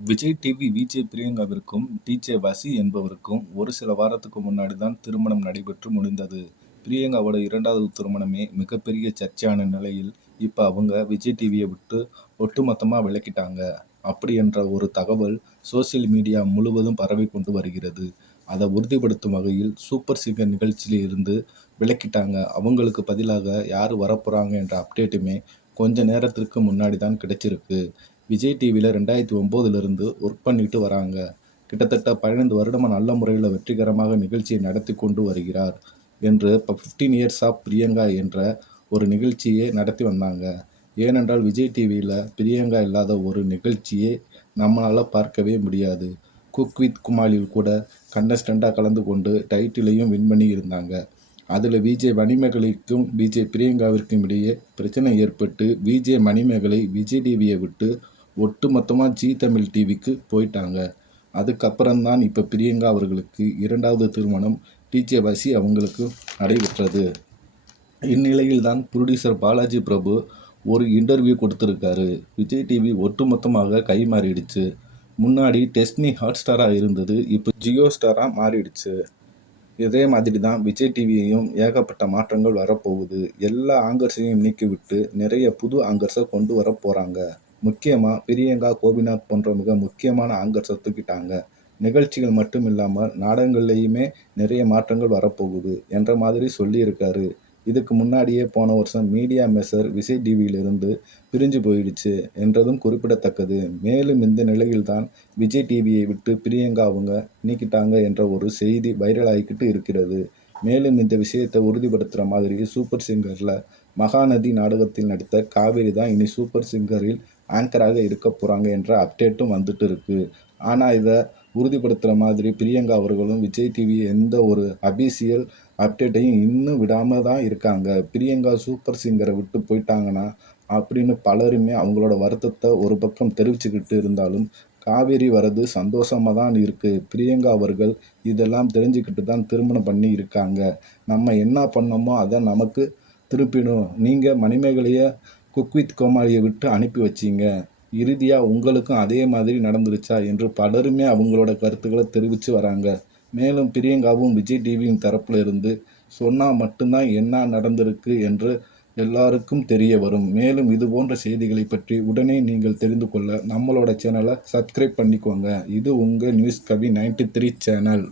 Vijay TV VJ பிரியங்காவிற்கும் DJ வசி என்பவருக்கும் ஒரு சில வாரத்துக்கு முன்னாடி தான் திருமணம் நடைபெற்று முடிந்தது. பிரியங்காவோட இரண்டாவது திருமணமே மிகப்பெரிய சர்ச்சையான நிலையில் இப்ப அவங்க விஜய் டிவியை விட்டு ஒட்டுமொத்தமா விலக்கிட்டாங்க. அப்படி என்ற ஒரு தகவல் சோசியல் மீடியா முழுவதும் பரவி கொண்டு வருகிறது. அதை உறுதிப்படுத்தும் வகையில் சூப்பர் சிங்கர் நிகழ்ச்சியில இருந்து விலக்கிட்டாங்க. அவங்களுக்கு பதிலாக யார் வரப்போறாங்க என்ற அப்டேட்டுமே கொஞ்ச நேரத்திற்கு முன்னாடி தான் கிடைச்சிருக்கு. விஜய் டிவியில் 2009லிருந்து ஒர்க் பண்ணிட்டு வராங்க. கிட்டத்தட்ட 15 வருடமா நல்ல முறையில் வெற்றிகரமாக நிகழ்ச்சியை நடத்தி கொண்டு வருகிறார் என்று 15 இயர்ஸ் ஆஃப் பிரியங்கா என்ற ஒரு நிகழ்ச்சியை நடத்தி வந்தாங்க. ஏனென்றால் விஜய் டிவியில் பிரியங்கா இல்லாத ஒரு நிகழ்ச்சியை நம்மளால் பார்க்கவே முடியாது. குக் வித் குமாலியில் கூட கண்டஸ்டண்ட்டாக கலந்து கொண்டு டைட்டிலையும் வின் பண்ணி இருந்தாங்க. அதில் விஜே மணிமேகலைக்கும் விஜே பிரியங்காவிற்கும் இடையே பிரச்சனை ஏற்பட்டு விஜே மணிமேகலை விஜய் டிவியை விட்டு ஒட்டுமொத்தமாக ஜீ தமிழ் டிவிக்கு போயிட்டாங்க. அதுக்கப்புறம்தான் இப்போ பிரியங்கா அவர்களுக்கு இரண்டாவது திருமணம் டிஜே வசி அவங்களுக்கு நடைபெற்றது. இந்நிலையில் தான் ப்ரொடியூசர் பாலாஜி பிரபு ஒரு இன்டர்வியூ கொடுத்துருக்காரு. விஜய் டிவி ஒட்டுமொத்தமாக கை மாறிடுச்சு. முன்னாடி டெஸ்னி ஹாட்ஸ்டாராக இருந்தது, இப்போ ஜியோ ஸ்டாராக மாறிடுச்சு. இதே மாதிரி தான் விஜய் டிவியையும் ஏகப்பட்ட மாற்றங்கள் வரப்போகுது. எல்லா ஆங்கர்ஸையும் நீக்கிவிட்டு நிறைய புது ஆங்கர்ஸை கொண்டு வர போகிறாங்க. முக்கியமாக பிரியங்கா, கோபிநாத் போன்ற மிக முக்கியமான ஆங்கர்ஸை தூக்கிட்டாங்க. நிகழ்ச்சிகள் மட்டும் இல்லாமல் நாடகங்கள்லேயுமே நிறைய மாற்றங்கள் வரப்போகுது என்ற மாதிரி சொல்லியிருக்காரு. இதுக்கு முன்னாடியே போன வருஷம் மீடியா மெசர் விஜய் டிவியிலிருந்து பிரிஞ்சு போயிடுச்சு என்றதும் குறிப்பிடத்தக்கது. மேலும் இந்த நிலையில்தான் விஜய் டிவியை விட்டு பிரியங்கா அவங்க நீக்கிட்டாங்க என்ற ஒரு செய்தி வைரல் ஆகிக்கிட்டு இருக்கிறது. மேலும் இந்த விஷயத்தை உறுதிப்படுத்துகிற மாதிரி சூப்பர் சிங்கரில் மகாநதி நாடகத்தில் நடித்த காவேரி தான் இனி சூப்பர் சிங்கரில் ஆங்கராக இருக்க போகிறாங்க என்ற அப்டேட்டும் வந்துட்டு இருக்கு. ஆனால் இதை உறுதிப்படுத்துகிற மாதிரி பிரியங்கா அவர்களும் விஜய் டிவி எந்த ஒரு அபிஷியல் அப்டேட்டையும் இன்னும் விடாமல் தான் இருக்காங்க. பிரியங்கா சூப்பர் சிங்கரை விட்டு போயிட்டாங்கன்னா அப்படின்னு பலருமே அவங்களோட வருத்தத்தை ஒரு பக்கம் தெரிவிச்சுக்கிட்டு இருந்தாலும் காவேரி வர்றது சந்தோஷமாக தான் இருக்குது. பிரியங்கா அவர்கள் இதெல்லாம் தெரிஞ்சுக்கிட்டு தான் திருமணம் பண்ணி இருக்காங்க. நம்ம என்ன பண்ணோமோ அதை நமக்கு திருப்பிடும். நீங்கள் மணிமேகலையை குக் வித் கோமாளியை விட்டு அனுப்பி வச்சிங்க, இறுதியாக உங்களுக்கும் அதே மாதிரி நடந்துருச்சா என்று பலருமே அவங்களோட கருத்துக்களை தெரிவித்து வராங்க. மேலும் பிரியங்காவும் விஜய் டிவியின் தரப்பில் இருந்து சொன்னால் மட்டும்தான் என்ன நடந்திருக்கு என்று எல்லாருக்கும் தெரிய வரும். மேலும் இது போன்ற செய்திகளை பற்றி உடனே நீங்கள் தெரிந்து கொள்ள நம்மளோட சேனலை சப்ஸ்கிரைப் பண்ணிக்கோங்க. இது உங்கள் நியூஸ் கவி 93 சேனல்.